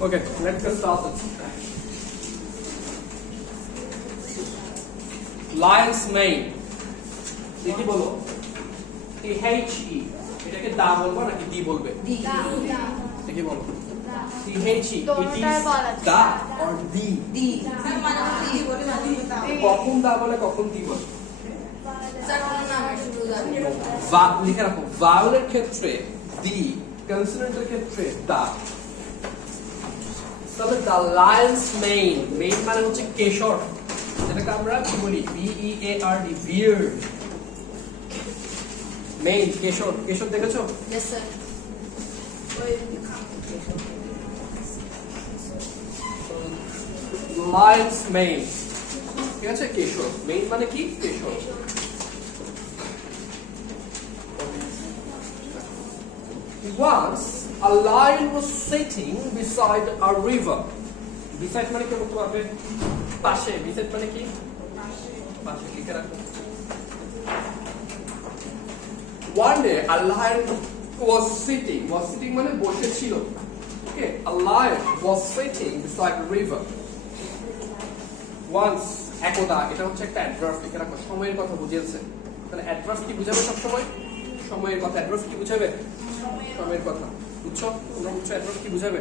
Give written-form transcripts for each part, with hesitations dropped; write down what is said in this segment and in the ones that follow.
Okay, let's get started. Lion's mane. কি বলো? THE. এটাকে দা বলবো নাকি দি বলবে? দি। কি বলো? THE. It is da or di. দি মানে দি বলে না দি। কখন দা বলে কখন দি বলে? স্যার কোন নামে শুরু জানি। লিখে রাখো ভাওয়েলের ক্ষেত্রে দি, কনসোনেন্টের ক্ষেত্রে দা। তবে দা লায়ন্স মেইন, মেইন মানে হচ্ছে কেশর, যেটাকে আমরা কি বলি BEARD, বিয়ার্ড। মেইন কেশর, কেশর দেখেছো? Yes sir. লায়ন্স মেইন, ঠিক আছে? কেশর, মেইন মানে কি? কেশর। Once a lion was sitting beside a river. Beside মানে কি বলতে পারবে? পাশে। Beside মানে কি? পাশে। লিখে রাখো। One day a lion was sitting. Was sitting মানে বসে ছিল। Okay, a lion was sitting beside a river. Once একদা, এটা হচ্ছে একটা অ্যাডভার্ব, লিখে রাখো। সময়ের কথা বুঝিয়েছে। তাহলে অ্যাডভার্ব কি বুঝাবে সব সময়? সময়ের কথা। অ্যাডভার্ব কি বুঝাবে? সময়ের কথা। বুঝছো? তোমরা বুঝছো অ্যাডভার্ব কি বুঝাবে?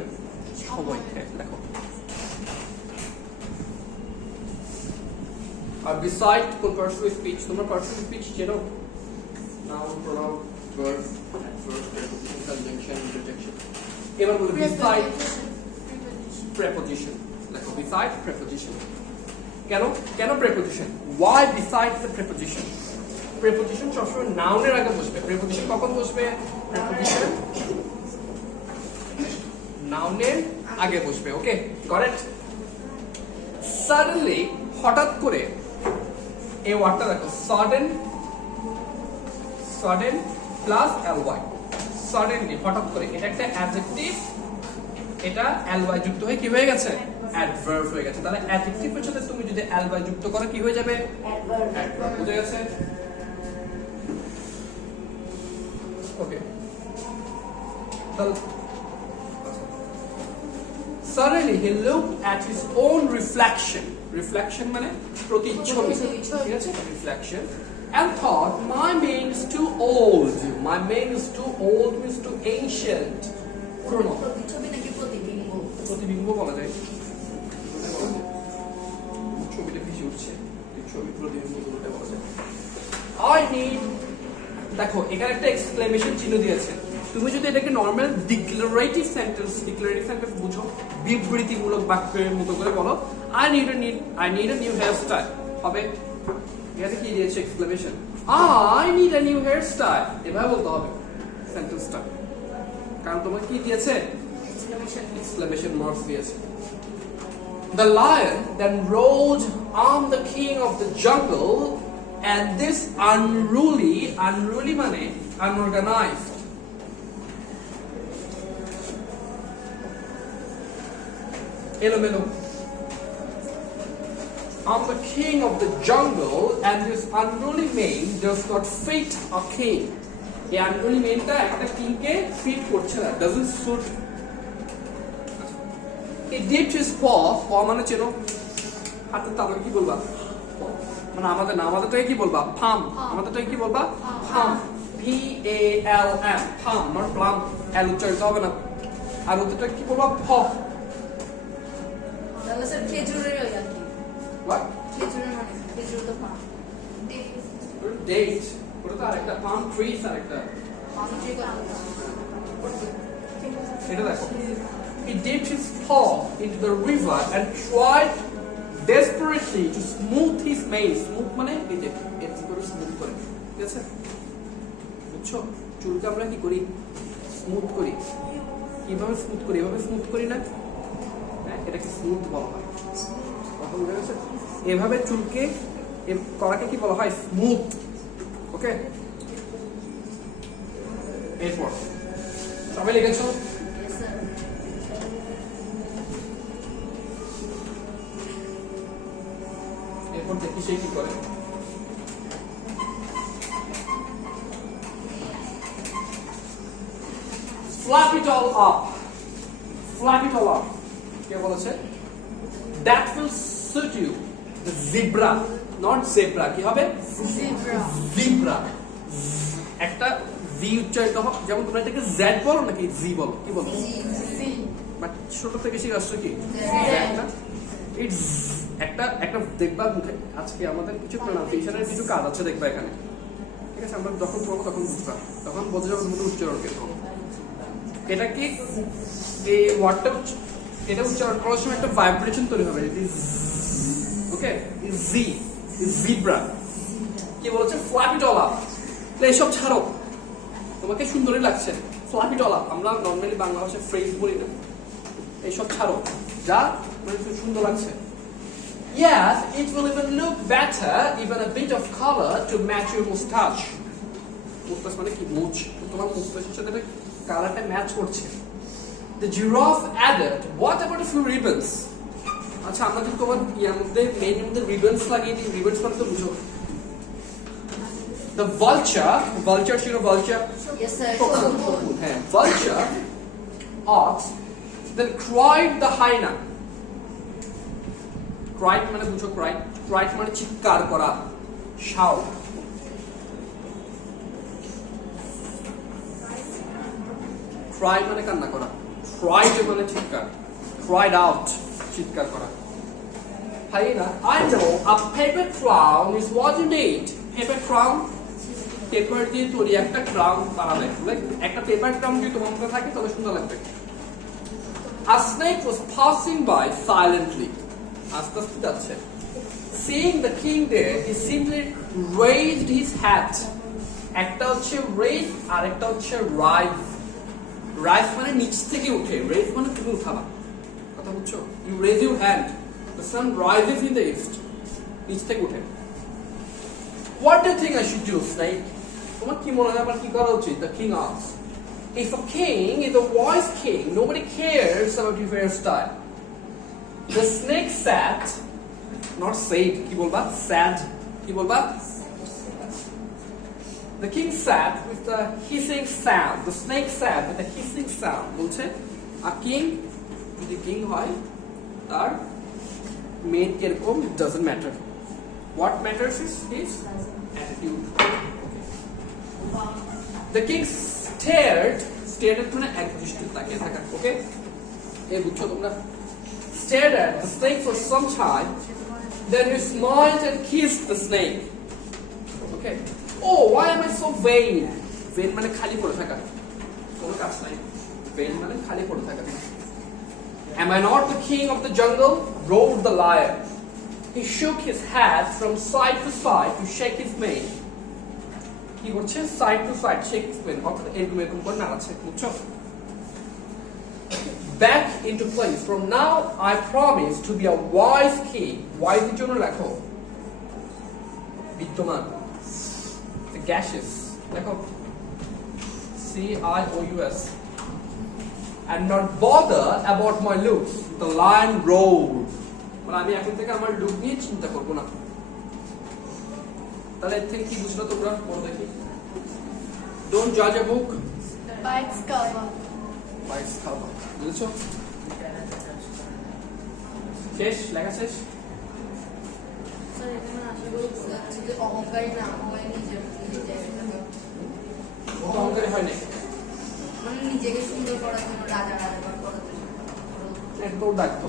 সময়। দেখো, আর বিসাইড কোন পার্সোনাল স্পিচ? তোমরা পার্সোনাল স্পিচ চেনো? Noun, pronoun, verb, adverb, preposition, conjunction, interjection. এবার বলি বিসাইড প্রেপোজিশন। দেখো, বিসাইড প্রেপোজিশন। কেন কেন preposition? Why beside the preposition? Preposition সবসময় নাউনের আগে বসবে। প্রেপোজিশন কখন বসবে? প্রেপোজিশন নাউনের আগে বসবে। ওকে, কারেক্ট। সাডেনলি, হঠাৎ করে, এই ওয়ার্ডটা দেখো, sudden, sudden plus ly। Suddenly, হঠাৎ করে, এটা একটা অ্যাডজেক্টিভ, এটা ly যুক্ত হয়ে কি হয়ে গেছে? অ্যাডভার্ব হয়ে গেছে। তাহলে অ্যাডজেক্টিভের সাথে তুমি যদি ly যুক্ত করো কি হয়ে যাবে? অ্যাডভার্ব। বুঝে গেছে? Okay. Suddenly he looked at his own reflection. Reflection মানে প্রতিচ্ছবি, ঠিক আছে? Reflection. And thought, my mane is too old. My mane is too old means too ancient. পুরনো। প্রতিচ্ছবি নাকি প্রতিবিম্ব? প্রতিবিম্ব বলা যায়। ছবিটা ভেসে উঠছে, ছবি প্রতিবিম্ব বলতে বলা যায়। I need, দেখো এখানে একটা এক্সক্লেমেশন চিহ্ন দিয়েছে। তুমি যদি এটাকে নরমাল ডিক্লারেটিভ সেন্টেন্স বুঝো, বিবৃতিমূলক বাক্যের মতো করে বলো, I need a new hairstyle হবে। এখানে কি দিয়েছে? Exclamation. I need a new hairstyle, এভাবে বলতে হবে সেন্টেন্সটা, কারণ তোমাকে কি দিয়েছে? এক্সক্লেমেশন মার্ক দিয়েছে। The lion then rode on the king of the jungle, and this unruly মানে unorganized, এলোমেলো, on the king of the jungle, and this unruly mane does not fit a king. এই unruly maneটা একটা কিংকে fit করছে না, doesn't suit. He dipped his paw মানে চেনো? হাতে তারপরে কি বলবা? মানে আমাদেরটাকে কি বলবা? ফার্ম। আমাদেরটাকে কি বলবা? Palm. PALM, palm, not plum. এল উচ্চারিত হবে না। আর ওদেরটা কি বলবা? ফ। তাহলে স্যার খেজুরের আর কি? হোয়াট? খেজুরের মানে খেজুর তো ফার্ম। ডেট, ওটা তো আরেকটা। পাম ট্রিজ আরেকটা। এটা দেখো, he dipped his paw into the river and tried desperately to smooth his mane. Smooth মানে এই যে এরকম করে স্মুথ করে, ঠিক আছে? বুঝছো? চুলকে আমরা কি করি? স্মুথ করি। কিভাবে স্মুথ করি? এভাবে স্মুথ করি না? হ্যাঁ, এটাকে স্মুথ বলা হয়। কথা বুঝে গেছে? এভাবে চুলকে করাকে কি বলা হয়? স্মুথ। ওকে, এরপর সবাই লিখেছো? এরপর দেখি সে কি করে। Flap it all up. Flap it all up. কে বলেছে? That will suit you. The zebra, not zebra. কি হবে? Zebra. Zebra. একটা Z উচ্চারিত হবে, যেমন তোমরা এটাকে Z বলো নাকি Z বলো? কি বলো? বাট ছোট থেকে শিখে আসছো কি? It's একটা দেখবা মুখে আজকে আমাদের কিছু প্রোনাউন্সিয়েশনের কিছু কাজ আছে দেখবা এখানে। ঠিক আছে, আমরা যখন পড়বো তখন বুঝবা, তখন বোঝা যাবে মুখে উচ্চারণ কিরকম। এটা কি এই ওয়ার্ডটা এটা উচ্চারণ করার সময় একটা ভাইব্রেশন তৈরি হবে। It is okay, G is zebra. কি বলছে? Flap it all up. এসব ছাড়ো, তোমাকে সুন্দরই লাগছে, ফ্ল্যাপ ইট অল আপ। আমরা নর্মালি বাংলা ভাষায় ফ্রেজ বলি না। এইসব ছাড়ো, যা মানে সুন্দর লাগছে। Yes, it will even look better, even a bit of color to match your mustache. Mustache মানে কি? মুছ। তোমার মুস্তাচের সাথে কালারটা ম্যাচ করছে। The giraffe added, what about a few ribbons? আচ্ছা, আমরা যদি তোমার ইয়ার মধ্যে মেইন মধ্যে রিবনস লাগিয়ে দিই, রিবনস মানে তো বুঝো। The vulture ছিল vulture, Yes, sir. হ্যাঁ, vulture asked, then cried the hyena. Cried মানে বুঝো, cried মানে চিৎকার করা, shout. Cry মানে কান্না করা, cried মানে চিৎকার, cried out চিৎকার করা। Hyena, I know a paper crown is what you need. Paper crown, paper দিয়ে তৈরি একটা ক্রাউন বানাবে। লাইক একটা পেপার ক্রাউন যদি তোমার মধ্যে থাকে তাহলে সুন্দর লাগবে। A snake was passing by silently. আস্তে আস্তে যাচ্ছে। Seeing the king there, he simply raised his hat. একটা হচ্ছে raise আর একটা হচ্ছে rise. Rise মানে নিচ থেকে উঠে, raise মানে তুমি উঠাবা। কথা বুঝছো? You raise your hand. The sun rises in the east. নিচ থেকে উঠে। What do you think I should do, snake? তোমার কি মনে হয় আমার কি করা উচিত? The king asked. If a king is a wise king, nobody cares about your hairstyle. The snake sat, not said, কি বলবা? Sad, কি বলবা? The king sat with a hissing sound. The snake sat with a hissing sound. বলছে, a king, যদি king হয়, তার main কিরকম, it doesn't matter. What matters is his attitude. The king stared মানে এক দৃষ্টিতে তাকিয়ে থাকা, ওকে? এই বুঝছো তোমরা? Stared at the snake for some time, then he smiled and kissed the snake. Okay. Oh, why am I so vain? Vain মানে খালি পড়ে থাকা, কোনো কাজ নাই। Vain মানে খালি পড়ে থাকা। Am I not the king of the jungle? Roared the lion. He shook his head from side to side to shake his mane. কি করছে? Side to side, shake his mane. অর্থাৎ এরকম এরকম করে নাড়াচ্ছে, বুঝছো? Back into place. From now, I promise to be a wise king. Wise এর জন্য লেখো বিদ্যমান, the gaseous লেখো CIOUS, and not bother about my looks. The lion roared. মানে আমি এখন থেকে আমার লুক নিয়ে চিন্তা করবো না। তাহলে এর থেকে কি বুঝলো তোমরা? বলো দেখি। Don't judge a book By its cover. by its cover. বুঝছো? শেষ, লেখা শেষ। স্যার, এখানে আশা করি বুঝতে পারছি যে অহংকারী না হয়ে নিজের অহংকারী হয় নাই, মানে নিজেকে সুন্দর করার জন্য রাজা করার জন্য একদম ডাকতো।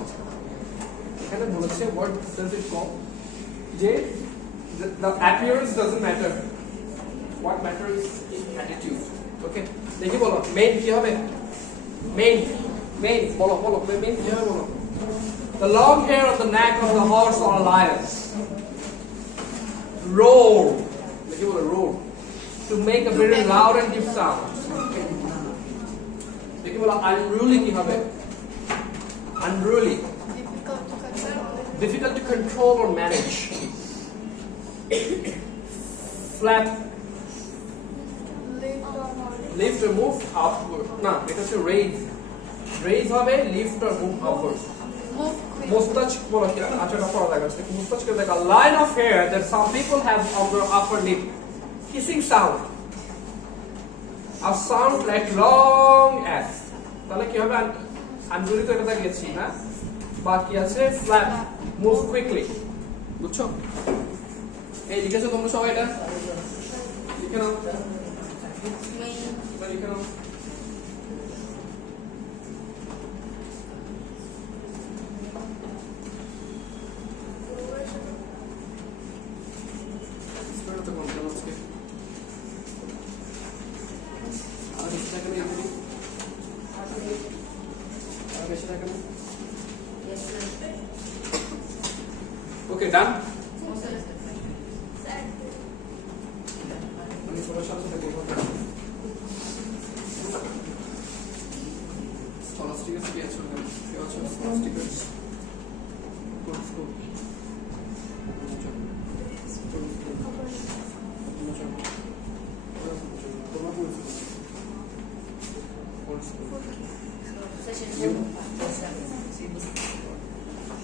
এখানে বলেছে what does it call, যে the appearance doesn't matter, what matters is attitude. Okay, দেখি বলো মেইন কি হবে? মেইন বলো মেইন কি হবে বলো? The long hair on the neck of the horse or a lion. Roar, দেখি বলো roar, to make a very loud and deep sound. দেখি বলো unruly কি হবে? Unruly, difficult to control or manage. Flap, lift or move upward. না, এটা হচ্ছে raise হবে, lift or move upward. Mustache বলো কি? আচ্ছা, এটা পড়া যাচ্ছে। Mustache K like a line of hair that some people have on their upper lip. Hissing sound, a sound like long S. তাহলে কি হবে? আমি যদি তো এটা দেখিয়েছি না, বাকি আছে ফ্ল্যাপ, মুভ কুইকলি, বুঝছো? এই লিখেছো তোমরা সবাই এটা? লিখে নাও, লিখে নাও। Okay, done? আমি পুরো সাথে সাথে বলবো। Scholastic কি আছে ওখানে? কি আছে Scholastic? Good school.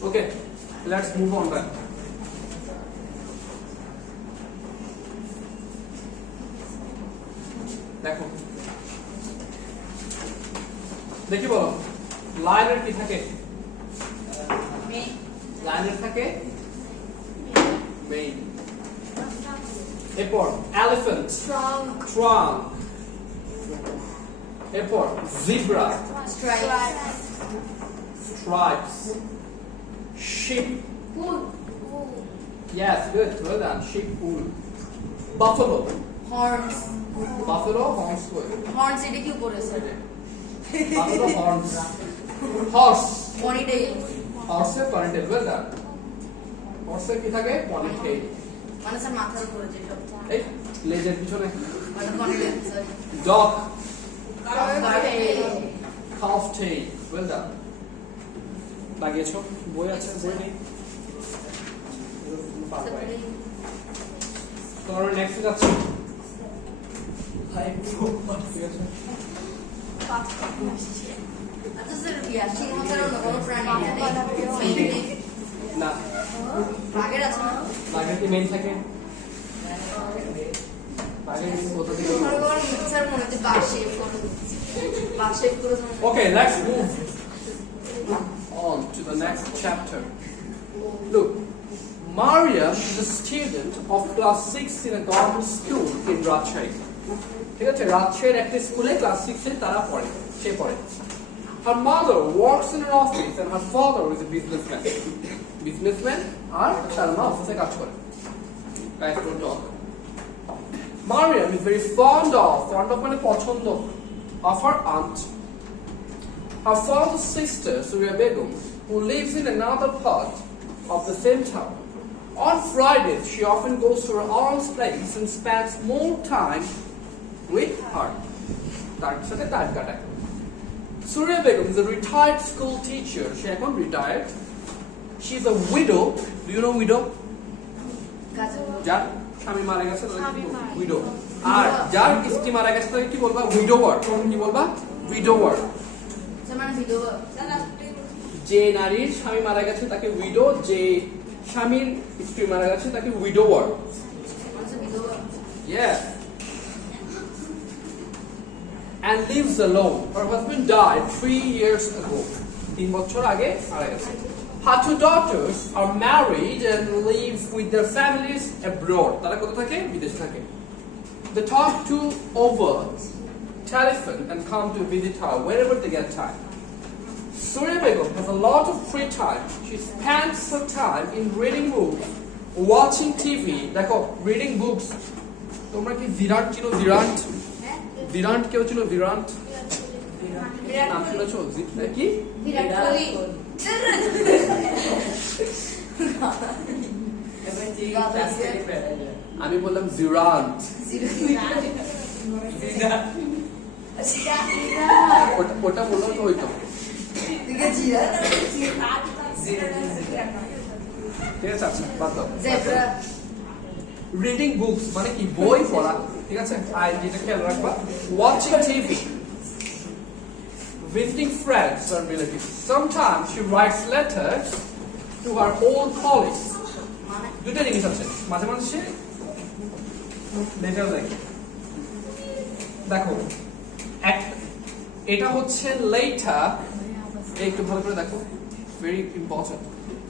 Okay, let's move on then. দেখো দেখি বলো লাইনের কি থাকে? লাইনের থাকে মেইন, এরপর এলিফ্যান্ট ট্রাঙ্ক, এরপর zebra stripes, sheep, yes, good, well done, sheep, wool, buffalo, horns buffalo, horns, horns এটা কি উপরে আছে? buffalo, horns, horse, ponytail horse, ponytail, well done, horse কি থাকে? ponytail, মানে স্যার মাথার উপরে যেটা এই লেজের পিছনে, মানে ponytail sorry dog, কর্টেইল calf tail, well done. লাগিয়েছো? বই আছে? বই নেই? তোমার নেক্সট যাচ্ছে ঠিক আছে। আচ্ছা স্যার সিংহ ছাড়া অন্য কোনো প্রাণী নেই? না, বাঘের আছে না? বাঘের কি মেইন থাকে? বাঘের কোথা থেকে? স্যার মনে হচ্ছে বাঘ শেপ করে বাঘ শেপ করে Okay, let's move on to the next chapter. Look, Maria is a student of class 6 in a government school in Rajshahi. ঠিক আছে, রাজশাহীর একটা স্কুলে ক্লাস 6 এ তারা পড়ে, সে পড়ে। Her mother works in an office and her father is a businessman. Businessman আর তার মা অফিসে কাজ করে। Guys, don't talk. Mariam is very fond of মানে পছন্দ, of her aunt. Her father's sister, Surya Begum, who lives in another part of the same town. On Fridays, she often goes to her aunt's place and spends more time with her. Surya Begum is a retired school teacher. She is retired. She is a widow. Do you know widow? যার স্বামী মারা গেছে তাকে widow. আর যার স্ত্রী মারা গেছে তাকে কি বলবা? widower. কি বলবা? widower. যে নারীর স্বামী মারা গেছে তাকে উইডো, যে স্বামীর স্ত্রী মারা গেছে তাকে উইডোয়ার। Yeah. And lives alone. Her husband died 3 years ago. 3 বছর আগে মারা গেছে। Her 2 daughters are married and live with their families abroad. তারা কোথায় থাকে? বিদেশে থাকে। They talk to over telephone and come to visit her whenever they get time. Surya Begum has a lot of free time. She spends her time in reading books, watching TV. দেখো, reading books. তোমরা কি ভিরান্ট চিনো? ভিরান্ট? ভিরান্ট কেউ চিনো? ভিরান্ট নাম শুনেছো? কি? বিরাট কোহলি। আমি বললাম জিরান্ট। ওটা বললাম তো হইতো। ঠিক আছে, আচ্ছা বাদ দাও। রিডিং বুকস মানে কি? বই পড়া, ঠিক আছে। আর যেটা খেয়াল রাখবা, watching TV, visiting friends and relatives. Sometimes she writes letters to her old colleagues. দুটো জিনিস আছে, মাঝে মাঝে সে লেটার লেখে। দেখো, এটা হচ্ছে লেটার এই একটু ভালো করে দেখো, ভেরি ইম্পর্টেন্ট।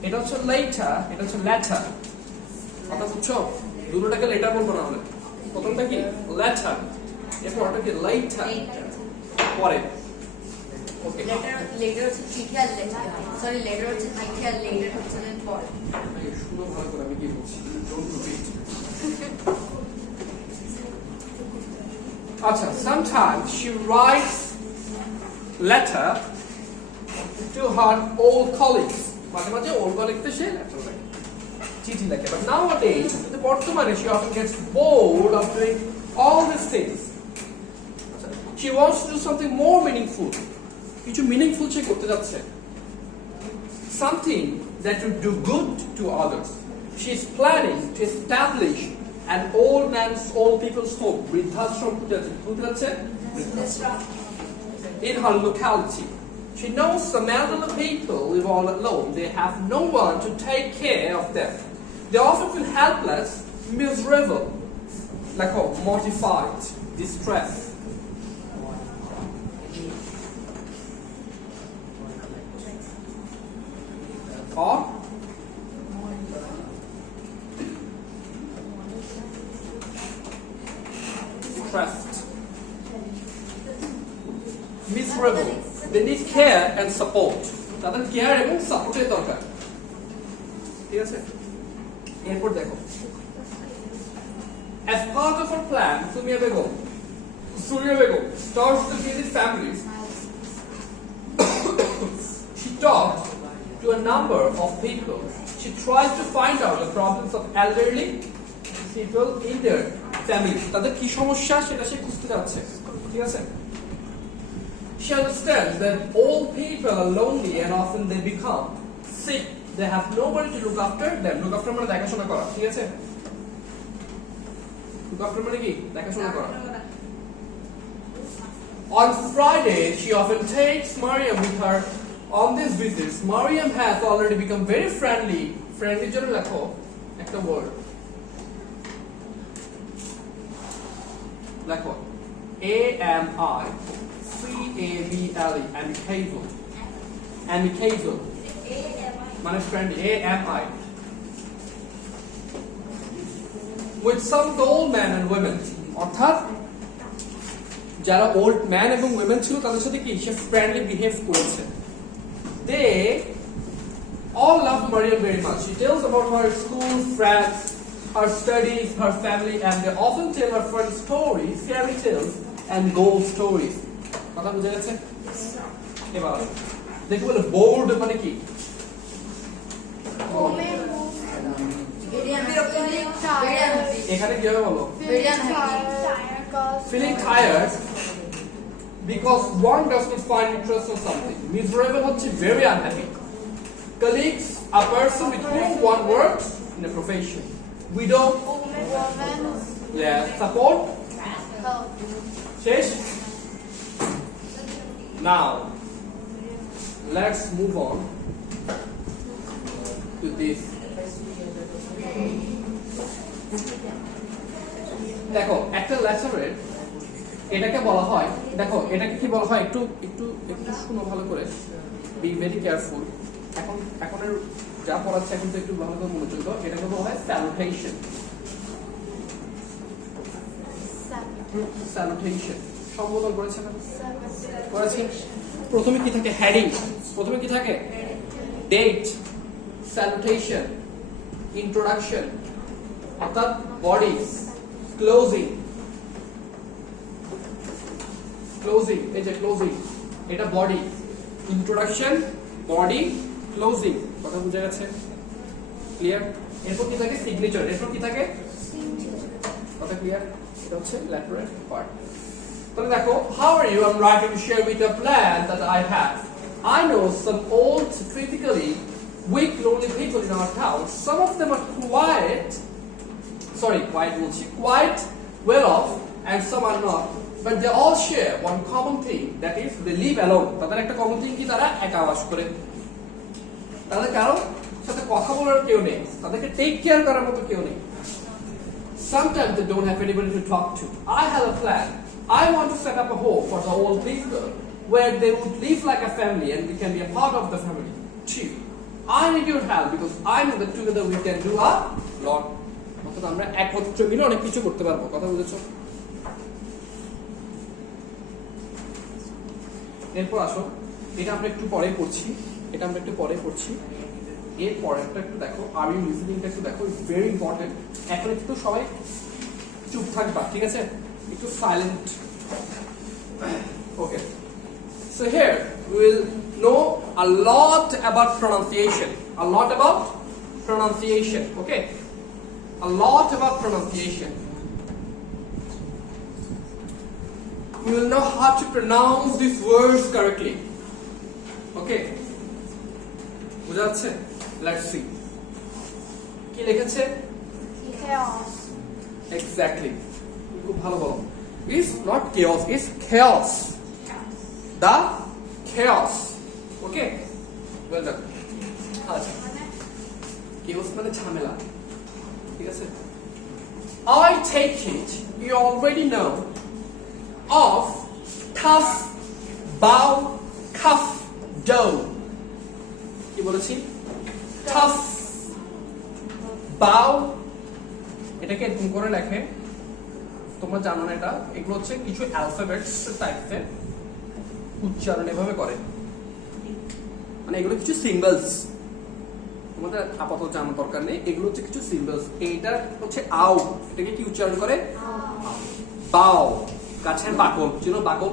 এটা হচ্ছে later, এটা হচ্ছে latter। কথা বুঝছো? দুটোটাকে লেটার বলবো না হলে। প্রথমটা কি latter, এরপরটা কি later, পরে। ওকে, লেটার হচ্ছে চিঠি আর লেটার, সরি লেটার হচ্ছে চিঠি আর লেটার হচ্ছে পরে। শুনো ভালো করে আমি কি বলছি, ডোন্ট রিপিট। আচ্ছা, sometimes she writes letter to her old colleagues, মাঝে মাঝে old colleagues সে লেটার লেখে, চিঠি লেখে। But nowadays, কিন্তু বর্তমানে she often gets bored of doing all these things. She wants to do something more meaningful. কিছু meaningful সে করতে যাচ্ছে, something that would do good to others. She is planning to establish an old people's home, বৃদ্ধাশ্রম খুঁজে যাচ্ছে in her locality. She knows some elderly people live all alone. They have no one to take care of them. They often feel helpless, miserable, like mortified, distressed. Or stressed, miserable. They need care and support. তাদের care এবং সাপোর্টের দরকার, ঠিক আছে? এরপর দেখো, as part of her plan, Sumia Begum starts to visit families. She talked to a number of people. She tries to find out the problems of elderly people in their families. তাদের কি সমস্যা সেটা সে খুঁজতে যাচ্ছে, ঠিক আছে? She understands that old people are lonely and often they become sick. They have nobody to look after them. Look after মানে দেখাশোনা করা, ঠিক আছে? Look after মানে কি? দেখাশোনা করা। On Friday, she often takes Mariam with her on these visits. Mariam has already become very friendly. Friendly জন্য লেখো একটা word, লেখো AMICABLE, amicable মানে friendly, AMI, with some old men and women. অর্থাৎ যারা ওল্ড ম্যান এবং women ছিল তাদের সাথে কি সে ফ্রেন্ডলি বিহেভ করেছে। They all love Mariam very much. She tells about her school friends, her studies, her family, and they often tell her fun stories, fairy tales, and ghost stories. কথা বুঝা গেছে? এবার দেখো বলে বোর্ড মানে কি? এখানে কি হবে বলো? Feeling tired because one does not find interest in something. Miserable হচ্ছে very unhappy. Colleagues, a person with whom one works in a profession. Widow, yeah. Support, শেষ. Now, let's move on to this. দেখো একটা লেটারের এটাকে বলা হয়, দেখো এটাকে কি বলা হয়, একটু একটু একটু শুনো ভালো করে, বি ভেরি কেয়ারফুল। এখনের যা পড়াচ্ছে এখন তো একটু ভালো করে মনোযোগ দাও। এটাকে বলা হয় স্যালুটেশন। স্যালুটেশন সম্বোধন করেছে না, করেছি। প্রথমে কি থাকে? হেডিং। প্রথমে কি থাকে? ডেট, স্যালুটেশন, ইন্ট্রোডাকশন অর্থাৎ বডি, ক্লোজিং, ক্লোজিং, এই যে ক্লোজিং এটা বডি, ইন্ট্রোডাকশন, বডি, ক্লোজিং। কথা বুঝা গেছে? ক্লিয়ার? এরপর কি থাকে? সিগনেচার। এরপর কি থাকে? কথা ক্লিয়ার? এটা হচ্ছে লেটারের পার্ট। তাহলে দেখো, how are you? I'm writing to share with you a plan that I have. I know some old, critically weak, lonely people in our town. Some of them are quite well off, and some are not. But they all share one common thing, that is they live alone. তাদের একটা common thing কি? তারা একা বাস করে। তাদের কারো সাথে কথা বলার কেউ নেই, তাদেরকে টেক কেয়ার করার মতো কেউ নেই। Sometimes they don't have anybody to talk to. I have a plan. I want to set up a home for the old people. where they would live like a family and we can be a part of the family. 3. I need your help because I know that together we can do a lot. অর্থাৎ আমরা একত্রে মিলে অনেক কিছু করতে পারবো। কথা বুঝেছো? এরপর আসো, এটা আমরা একটু পরে পড়ছি। এর পরেরটা একটু দেখো, আর ইউ লিসেনিংটা একটু দেখো, ইটস ভেরি ইম্পর্টেন্ট। এখন একটু সবাই চুপ থাকবা, ঠিক আছে? একটু silent. Okay, so here we will know a lot about pronunciation, okay, a lot about pronunciation. We will know how to pronounce these words correctly, okay? বুঝা যাচ্ছে? Let's see. কি লিখেছে? chaos. Exactly. খুব ভালো বলো। It's not chaos, it's chaos. The chaos. Okay? Well done. আচ্ছা। chaos মানে ঝামেলা। ঠিক আছে? I take it you already know of tough, bow, cuff, dough. কি বলেছি? tough, bow, এটাকে এরকম করে লেখে, তোমরা জানো না এটা, এগুলো হচ্ছে কিছু অ্যালফাবেটস টাইপের উচ্চারণ এভাবে করে, মানে এগুলো কিছু সিম্বলস, তোমাদের আপাতত জানার দরকার নেই, এগুলো হচ্ছে কিছু সিম্বলস। এইটা হচ্ছে আউ, এটাকে কি উচ্চারণ করে? বাও, গাছের বাকল, চিনো বাকল?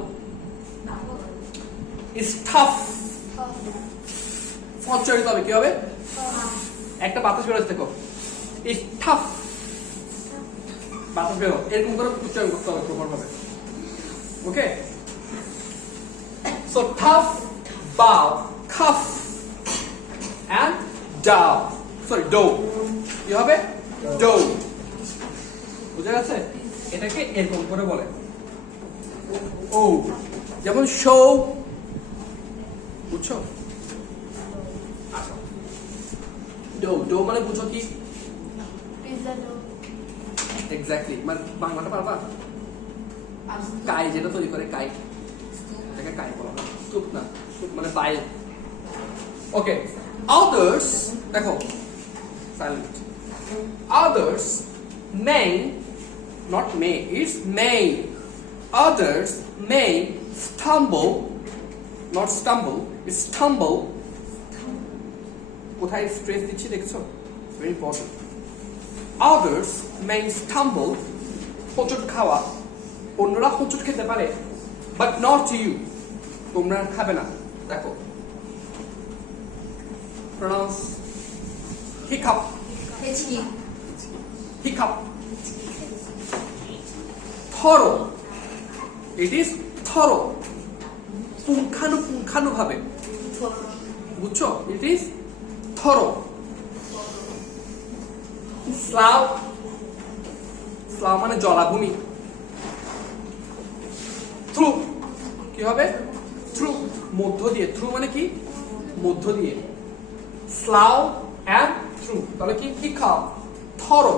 ইজ টাফ, উচ্চারিত হবে কি হবে? একটা বাতাস বেরোচ্ছে দেখো, ইজ টাফ, বাতাস বেরো, এরকম করে উচ্চারণ করতে হবে প্রপার ভাবে। Okay, so tough, bough, cough and dough, sorry dough, কি হবে? ডো। বুঝা গেছে? এটাকে এরকম করে বলে ও, যেমন শো, বুঝছো? আচ্ছা, ডো, ডো মানে বুঝো কি? pizza dough. এক্স্যাক্টলি, মানে বাংলাটা পারবা? কাই, যেটা তৈরি করে কাই, এটাকে কাই বলা হয়, স্তূপ না, স্তূপ মানে বাইল। ওকে, others, দেখো silent, others may, not may, it's may, others may stumble, not stumble, it's stumble, কোথায় স্ট্রেস দিচ্ছি দেখছো? Very important. others may stumble, হোঁচট খাওয়া, অন্যরা হোঁচট খেতে পারে, but not you, তোমরা খাবে না। দেখো, pronounce hiccup, hiccup, thorough, it is thorough, পুঙ্খানু ভাবে, বুঝছো? it is thorough. Slav, Slav মানে জলাভূমি। থ্রু, কি হবে? থ্রু, মধ্য দিয়ে, থ্রু মানে কি? মধ্য দিয়ে। স্লাভ এন্ড থ্রু, তাহলে কি? Hiccup, thorough,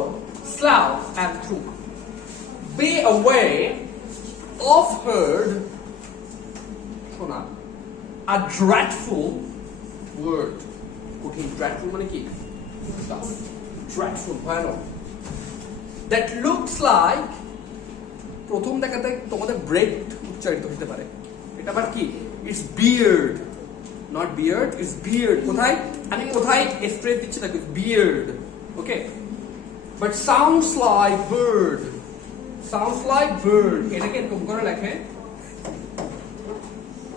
slough and through. Beware of heard, শোনা, আ ড্রেডফুল ওয়ার্ড, কঠিন। ড্রেডফুল মানে কি? dreadful, ভয়ানক। that looks like, প্রথম দেখাতে তোমাদের ব্রেক উচ্চারিত হতে পারে, এটা আবার কি? it's beard, not beard, it's beard। কোথায়? আমি কোথায় স্ট্রেস দিচ্ছি দেখো, beard, okay, but sounds like bird, sounds like bird, এটাকে এরকম করে লেখে,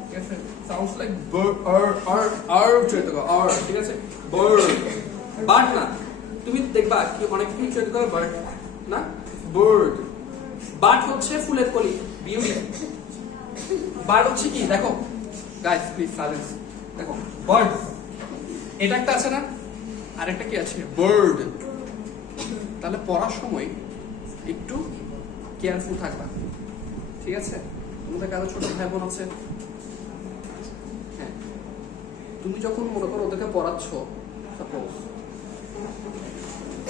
ঠিক আছে? sounds like bird, উচ্চারিত করো, ঠিক আছে? bird, বাট না, তুমি দেখবা কি অনেক কিছু উচ্চারিত করে বার্ড না, বার্ড। বাট হচ্ছে ফুলের কলি, বিউটি। বার্ড হচ্ছে কি? দেখো গাইস, প্লিজ সাইলেন্স, দেখো বার্ড, এটা একটা আছে না, আরেকটা কি আছে? বার্ড। তাহলে পড়ার সময় একটু কেয়ারফুল থাকবা, ঠিক আছে? তোমাদের কারো ছোট ভাই বোন আছে, হ্যাঁ, তুমি যখন মনে করো ওদেরকে পড়াচ্ছ, সাপোজ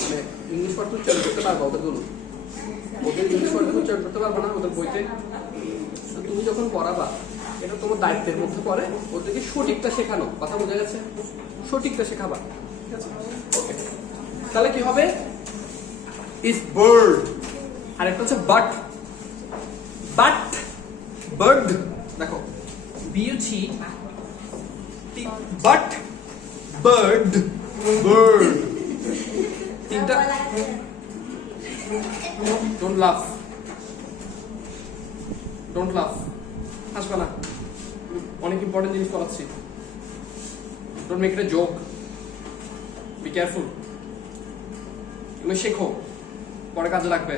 মানে ইংলিশ ওয়ার্ড উচ্চারণ করতে পারবা, ওদের বলুন, ওদের ইংলিশ ওয়ার্ড উচ্চারণ করতে পারবা না ওদের বইতে, তুমি যখন পড়াবা এটা তোমার দায়িত্বের মধ্যে পড়ে, ওদেরকে সঠিকটা শেখানো। কথা বোঝা গেছে? সঠিকটা শেখাবা, ঠিক আছে? ওকে, তাহলে কি হবে? Is bird. আর একটা হচ্ছে বাট। বাট, বার্ড, দেখো বিউটি, বাট, বার্ড, বার্ড, তিনটা। ডোন্ট লাফ, ডোন্ট লাফ, হাসবে না, অনেক ইম্পর্টেন্ট জিনিস করাচ্ছি। Don't make it a joke, be careful. তুমি শেখো, পরে কাজে লাগবে।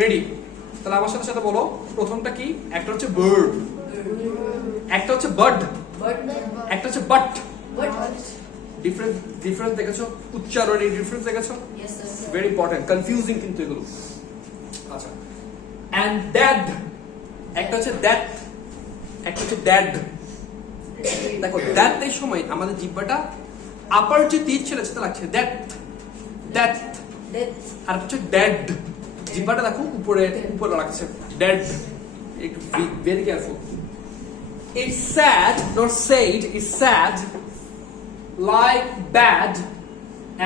রেডি? তাহলে আমার সাথে সাথে বলো, প্রথমটা কি? একটা হচ্ছে বার্ড, একটা হচ্ছে বার্ড, একটা হচ্ছে বাট। ডিফারেন্স, ডিফারেন্স দেখেছো? উচ্চারণের ডিফারেন্স দেখেছো? ভেরি ইম্পর্টেন্ট, কনফিউজিং কিন্তু এগুলো। আচ্ছা, and dad, একটা হচ্ছে দ্যাট, একটা হচ্ছে ড্যাড। দেখো দ্যাট এর সময় আমাদের জিহ্বাটা আপার যে তীর ছিল সেটা লাগছে, দ্যাট, দ্যাট। আর হচ্ছে ড্যাড, জিহ্বাটা দেখো উপরে উপরে লাগছে, ড্যাড। একটু very careful. It's sad, not said, it's sad, like bad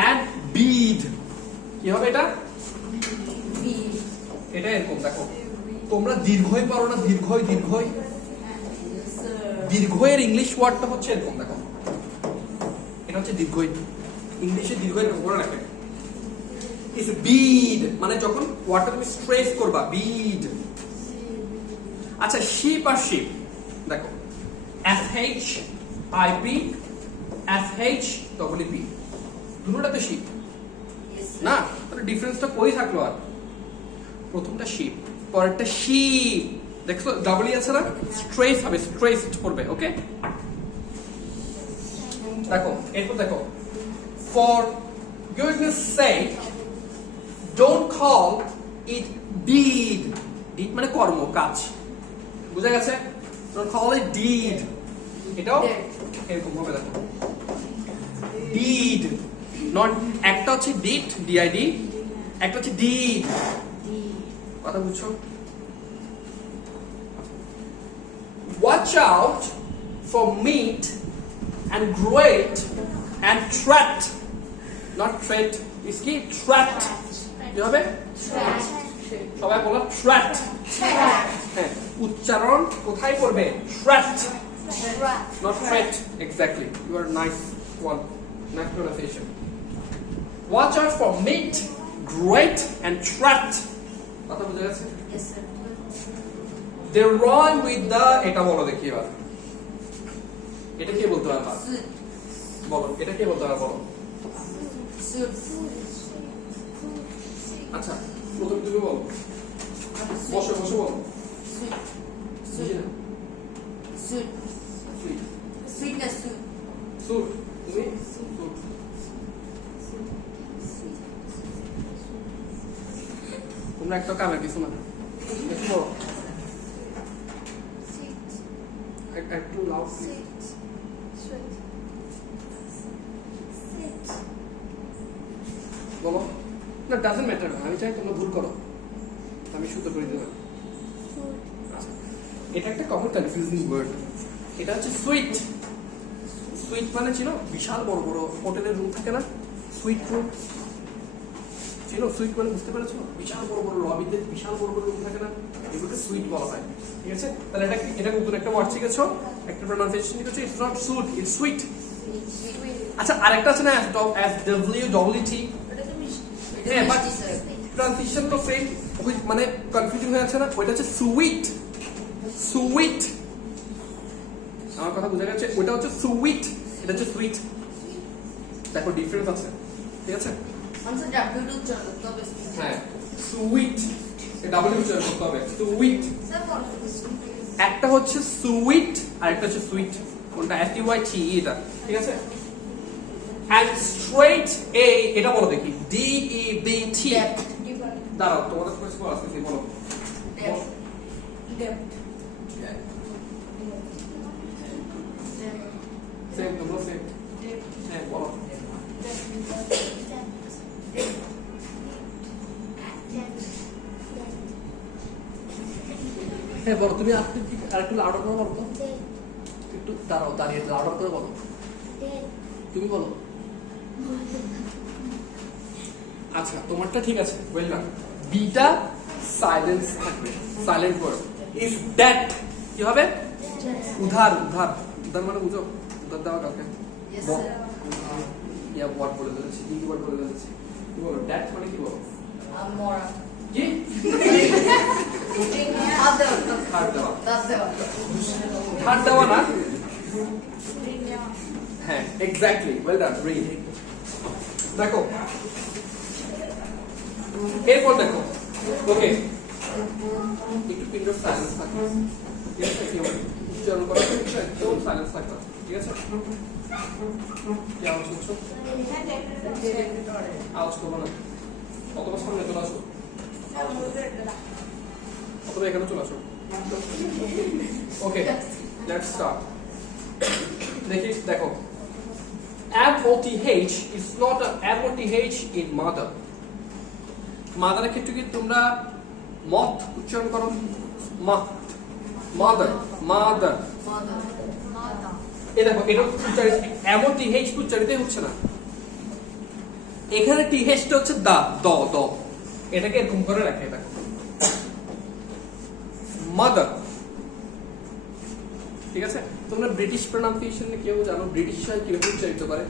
and bead. কি হবে এটা? এটা এরকম দেখো, তোমরা দীর্ঘই পারো না? দীর্ঘই, দীর্ঘই, দীর্ঘয়ের ইংলিশ ওয়ার্ডটা হচ্ছে এরকম দেখো, এটা হচ্ছে দীর্ঘই। ইংলিশে দীর্ঘই মনে রাখবে, ইজ বিড, মানে যখন ওয়ার্ডটা তুমি স্ট্রেস করবা, বিড। আচ্ছা, শিপ আর শিপ দেখো, SHIP, SHEEP, দুটোটাতে শিপ না? তাহলে ডিফারেন্সটা কই থাকলো? আর প্রথমটা শিপ, পরেরটা শিপ। দেখছো ডাবলই আছে না? স্ট্রেস হবে, স্ট্রেসড করবে। ওকে, দেখো এরপর দেখো, for goodness sake don't call it deed. Deed মানে কর্ম, কাজ, বুঝা গেছে? ডোন্ট কল ইট ডিড, এটাও এরকম হবে দেখো, ডিড নট। একটা হচ্ছে ডিড, ডিআইডি, একটা হচ্ছে ডিড। কথা বুঝছো? Watch out for meat and great and threat, not threat, is কি? threat। কি হবে? সবাই বলো threat। হ্যাঁ, উচ্চারণ কোথায় করবে? threat, not threat। exactly, you are nice one, nice pronunciation। Watch out for meat, great and threat। কথা বুঝা গেছে? They run with the, এটা বলো দেখি এবার, এটা কে বলতে পারবা? বলো, এটা কে বলতে পারবা? বলো। আচ্ছা, প্রথম তুমি বলো, বসে বসে বলো। সুট, তুমি সুট। তোমরা একটা কামের কিছু না, একটু বলো, একটু লাউড। বলো না, ডাজন্ট ম্যাটার, আমি চাই তোমরা ভুল করো, আমি শুদ্ধ করে দেব। এটা একটা কমন কনফিউজিং ওয়ার্ড, এটা হচ্ছে সুইট। সুইট মানে চিনো? বিশাল বড় বড় হোটেলের রুম থাকে না, সুইট রুম, চিনো? সুইট মানে বুঝতে পেরেছো? বিশাল বড় বড় লবিতে বিশাল বড় বড় রুম থাকে না, এগুলোকে সুইট বলা হয়। ঠিক আছে, তাহলে এটা কি? এটা নতুন একটা ওয়ার্ড শিখেছো, একটা প্রনাউন্সিয়েশন শিখেছো, it's not suit, it's sweet. আচ্ছা, আরেকটা আছে না, SWWT। হ্যাঁ, বাট ট্রান্সলেশন তো সেম, মানে কনফিউজিং হয়ে আছে না? ওইটা হচ্ছে সুইট, সুইট। আমার কথা বুঝা গেছে? ওইটা হচ্ছে সুইট, এটা হচ্ছে সুইট। দেখো ডিফারেন্স আছে, ঠিক আছে? হ্যাঁ, সুইট, ডাবল উচ্চারণ করতে হবে, সুইট। একটা হচ্ছে সুইট আর একটা হচ্ছে সুইট, কোনটা? SUIT, এটা, ঠিক আছে? and straight A, এটা বলো দেখি, DEBT। দাঁড়াও, তোমাদের কোয়েশ্চেন আসছে, বলো। সেম, তোমরা সেম। হ্যাঁ, বলো। হ্যাঁ বলো, তুমি আরেকটু লাউডার করে বলো তো, একটু দাঁড়াও, দাঁড়িয়ে লাউডার করে বলো, তুমি বলো। আচ্ছা তোমারটা ঠিক আছে, ওয়েল ডান। বিটা সাইলেন্স থাকবে, সাইলেন্ট ওয়ার্ড। ইফ দ্যাট কি হবে? উধার, উধার, উধার মানে বুঝো, উধার দেওয়া কাউকে Yes, বল। sir. ইয়া ওয়ার্ড বলে দিয়েছি, কি ওয়ার্ড বলে দিয়েছি, কি বলো? দ্যাট মানে কি বলো? Mora. কি? ধার দেওয়া, ধার দেওয়া না? হ্যাঁ এক্স্যাক্টলি, ওয়েল ডান, রিড। দেখো এরপর দেখো, ওকে একটু পিরিয়ড অফ সাইলেন্স থাকবে, ঠিক আছে? কি হবে? উচ্চারণ করার সময় একদম সাইলেন্স থাকবে, ঠিক আছে? কি আওয়াজ শুনছো? আওয়াজ করবো না, অথবা সামনে চলে আসো, অথবা এখানে চলে আসো। Okay let's start. দেখি, দেখো MOTH is not a MOTH in mother. মাদারের ক্ষেত্রে কি তোমরা মত উচ্চারণ করো? মত, মাদার, মাদার। এই দেখো এটা উচ্চারিত, MOTH উচ্চারিতই হচ্ছে না। এখানে TH টা হচ্ছে দা, দ, দ। এটাকে এরকম করে রাখে, দেখো মাদার, ঠিক আছে? তোমরা ব্রিটিশ প্রনাউন্সিয়েশন কেউ জানো ব্রিটিশ কিভাবে উচ্চারিত করে?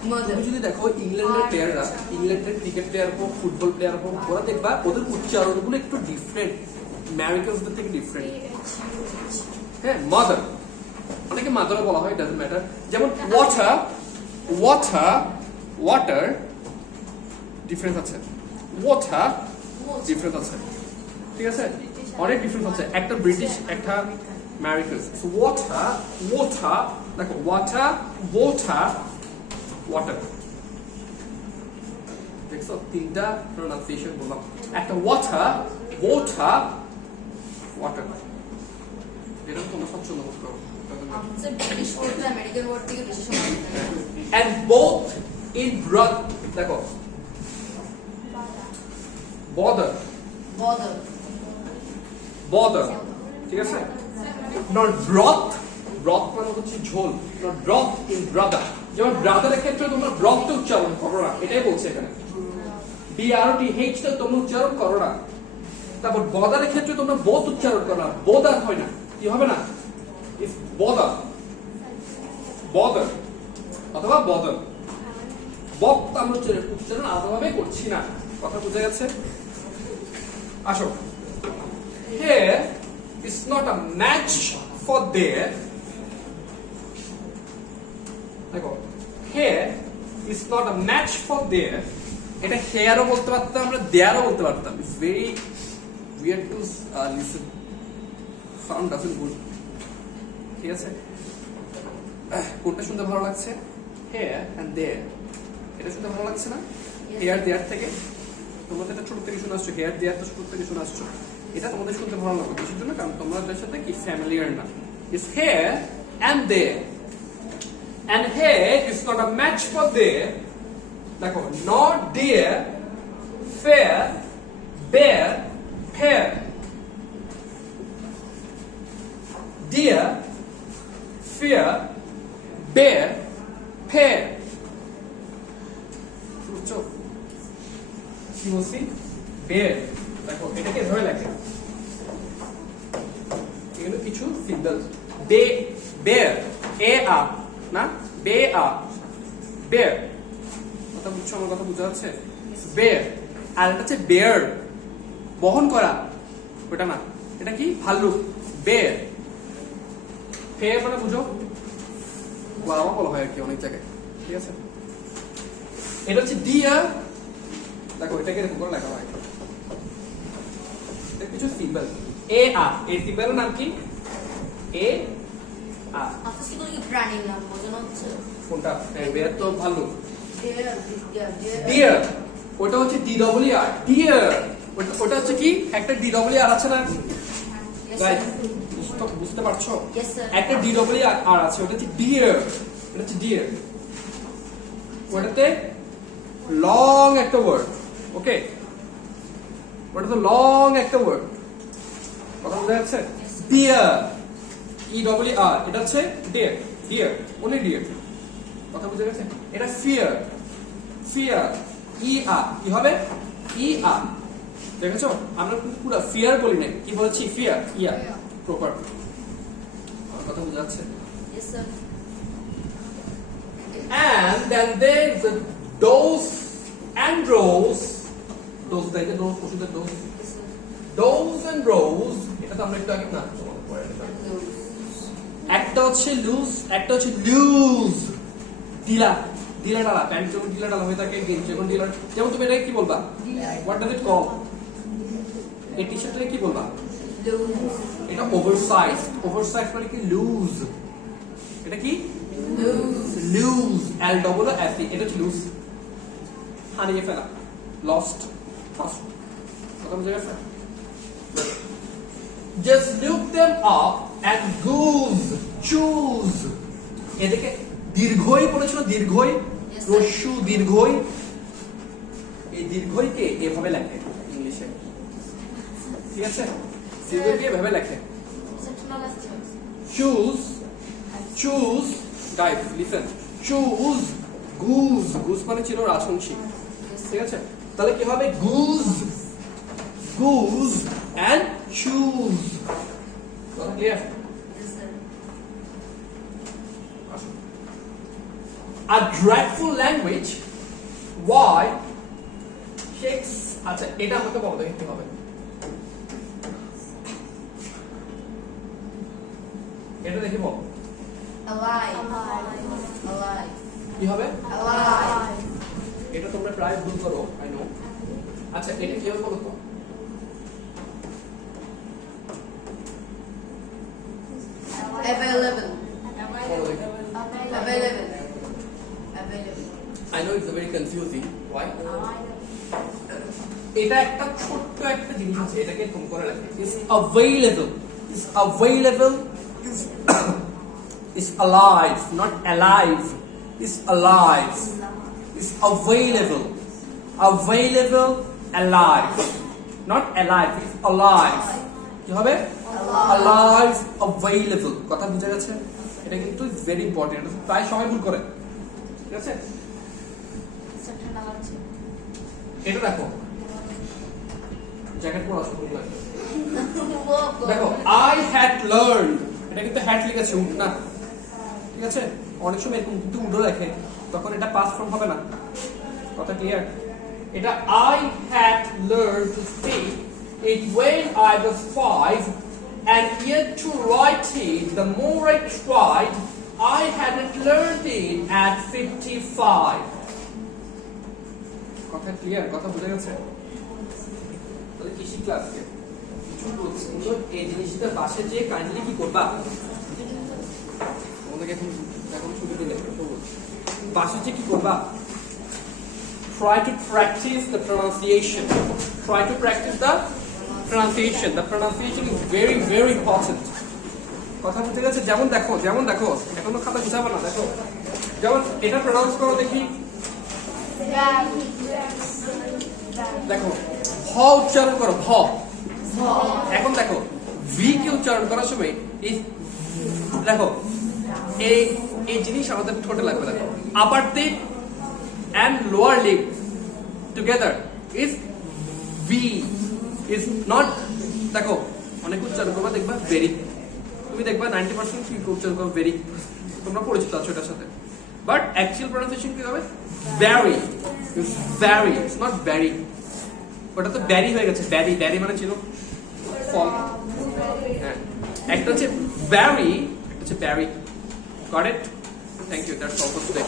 তুমি যদি দেখো ইংল্যান্ডের প্লেয়াররা, ইংল্যান্ডের ক্রিকেট প্লেয়ার হোক, ফুটবল প্লেয়ার হোক, ওরা দেখবা ওদের উচ্চারণগুলো একটু ডিফারেন্ট, আমেরিকানসদের থেকে ডিফারেন্ট। হ্যাঁ মাদার, অনেকে মাদারও বলা হয়, ডাজন্ট ম্যাটার। যেমন ওয়াটার, ওয়াটার, ওয়াটার ডিফারেন্স আছে, ওয়াটার ডিফারেন্স আছে, ঠিক আছে? অনেক ডিফারেন্স আছে, একটা ব্রিটিশ একটা আমেরিকান। সো ওয়াটার, ওয়াটার, দেখো ওয়াটার, ওয়াটার, ওয়াটার, দেখছো তিনটা প্রনাউন্সিয়েশন বললাম, একটা ওয়াটার, ওয়াটার, ওয়াটার। এটা তোমরা স্বচ্ছন্দ বোধ করো। And both in broth, দেখো bother, bother, ঠিক আছে? Not broth, broth মানে হচ্ছে ঝোল, not broth in brother। যেমন ব্রাদারের ক্ষেত্রে তোমরা ব্রথ উচ্চারণ করো না, এটাই বলছে এখানে। BROTH টা তোমরা উচ্চারণ করো না। তারপর বদারের ক্ষেত্রে তোমরা বোধ উচ্চারণ করো না, বোদার হয় না, কি হবে না? ইফ বদার, বদার অথবা বদর, বক্ত আমরা উচ্চারণ আলাদাভাবে করছি না, কথা বোঝা গেছে? আসো, here is not a match for there, দেখো here is not a match for there, এটা হেয়ারও বলতে পারতাম আমরা, দেয়ারও বলতে পারতাম। It's very weird to listen, sound doesn't good, ঠিক আছে? কোনটা শুনতে ভালো লাগছে? হেয়ার এন্ড দেয়ার, এটা শুনতে ভালো লাগছে না? হেয়ার দেয়ার থেকে তোমরা তো এটা ছোট থেকে শুনে আসছো, হেয়ার দেয়ার তো ছোট থেকে শুনে আসছো, এটা তোমাদের শুনতে ভালো লাগবে কিসের জন্য? কারণ তোমরা এটার সাথে কি ফ্যামিলিয়ার না। It's here and there, and here is not a match for there, দেখো not dear, fair, bear, pair, dear, fair, bear, pair। বুঝছো কি বলছি? bear, দেখো এটাকে ধরে লেখে, এগুলো কিছু সিম্বল, বে, bear, a r না, বে আ, বেয়ার, কথা বুঝছো? আমার কথা বুঝা যাচ্ছে? বেয়ার, আর এটা হচ্ছে বেয়ার, বহন করা, ওটা না, এটা কি? ভাল্লুক, বেয়ার। ফেয়ার মানে বুঝো, বাবা বলা হয় আর কি অনেক জায়গায়, ঠিক আছে? এটা হচ্ছে ডিয়ার, দেখো এটাকে এরকম করে লেখা হয়, এটা কিছু সিম্বল, এ আ, এই সিম্বলের নাম কি? এ আ। প্রাণীর নাম বোঝানো হচ্ছে কোনটা? বেয়ার তো ভাল্লুক। ডিয়ার, ডিয়ার, ওটা হচ্ছে DWR, ডিয়ার। ওটা হচ্ছে কি? একটা DWR আছে না গাইস, বুঝতে পারছো? একটা DWR আছে, ওটা হচ্ছে ডিয়ার, এটা হচ্ছে ডিয়ার। ওটাতে লং একটা ওয়ার্ড, ওকে, ওটা তো লং একটা ওয়ার্ড, কথা বোঝা যাচ্ছে? ডিয়ার, ই ডবল ই আর, এটা হচ্ছে ডিয়ার, ডিয়ার, অনলি ডিয়ার। কথা বুঝে গেছে? এটা ফিয়ার, ফিয়ার, ই আর, কি হবে? ই আর। দেখেছো? আমরা কিন্তু পুরো ফিয়ার বলি না, কি বলছি? ফিয়ার, ইয়া, প্রপার। আমার কথা বুঝা যাচ্ছে? Yes, sir. And then there's the dose and rows. Dose দেখে dose, ওষুধের dose. Yes, sir. Dose and rows. এটা তো আমরা একটু আগে না তোমাদের পড়ে নিলাম। একটা হচ্ছে লুজ, একটা হচ্ছে লুজ। ঢিলা, ঢিলা ডালা, প্যান্ট যখন ঢিলা ডালা হয়ে থাকে, গেঞ্জি যখন ঢিলা, যেমন তুমি এটাকে কি বলবা? What does it call? এই টি শার্টটাকে কি বলবা? Loose. এটা ওভারসাইজ, ওভারসাইজ মানে কি? লুজ। এটা কি? Loose. Loose, L double S E, এটা হচ্ছে লুজ। হারিয়ে ফেলা, লস্ট, ফার্স্ট। কথা বুঝে গেছে? Just look them up and goose, choose. এদিকে দীর্ঘই পড়েছিল, দীর্ঘই, Yes, sir. রস্যু দীর্ঘই। এই দীর্ঘইকে এভাবে লেখে ইংলিশে, ঠিক আছে? দীর্ঘইকে এভাবে লেখে। Sectional lectures. Choose, choose, guys, listen. Choose, goose, goose মানে ছিল রাজহংসী, ঠিক আছে? তাহলে কি হবে? Goose, goose and choose. কথা clear? Yes, sir. A dreadful language. Why? Shakes. আচ্ছা, এটা আমাকে বলো দেখি কি হবে। এটা দেখি বল। Alive. Alive. কি হবে? Alive. এটা তোমরা প্রায় ভুল করো, আই নো। আচ্ছা, এটা কি হবে বলো তো? Available. বলো দেখি। Available. Available. I know it's very confusing. Why? এটা একটা ছোট্ট একটা জিনিস আছে, এটাকে তুমি করে রাখবে। Is available. Is available. Is alive, not alive. Is alive. Is available. Available, alive. Not alive, is alive. কি হবে? Alive, available. কথা বুঝা গেছে? এটা কিন্তু ভেরি ইম্পর্টেন্ট, প্রায় সবাই ভুল করে, ঠিক আছে? Sectional lecture. এটা দেখো, জ্যাকেট পরা শুরু লাগে। Whoa. দেখো, I had learned, এটা কিন্তু হ্যাড লিখেছে, উল্টো না, ঠিক আছে? অনেক সময় এরকম কিন্তু উল্টো লেখে, তখন এটা পাস্ট ফর্ম হবে না। কথা ক্লিয়ার? এটা I had learned to speak it when I was 5 and yet to write it the more I tried I hadn't learned it at 55. কথা ক্লিয়ার? কথা বুঝে গেছে? তাহলে কি শিখলা আজকে? এই জিনিসটা পাশে যে কাইন্ডলি কি করবা? তোমাদেরকে এখন ছবি দিলে পাশে যে কি করবা? Try to practice the pronunciation. Try to practice the pronunciation. The pronunciation is very, very important. কথা বুঝতে গেছে? যেমন দেখো, এখনো খাতা গুছাবো না, দেখো যেমন এটা প্রনাউন্স করো দেখি। দেখো, ভ উচ্চারণ করো, ভ। এখন দেখো, ভি কে উচ্চারণ করার সময় এই দেখো, এই জিনিস আমাদের ঠোঁটে লাগবে। দেখো, upper lip and lower lip together is V, is not, দেখো অনেক উচ্চারণ করবা দেখবা very, তুমি দেখবা 90% কি উচ্চারণ করবে very, তোমরা পরিচিত আছো এটার সাথে, বাট অ্যাকচুয়াল প্রনাউন্সিয়েশন কি হবে? very, it's very, it's not very. ওটা তো ব্যারি হয়ে গেছে, ব্যারি, ব্যারি মানে ছিল ফল। হ্যাঁ, একটা হচ্ছে very, একটা হচ্ছে berry. Got it? Thank you, that's all for today.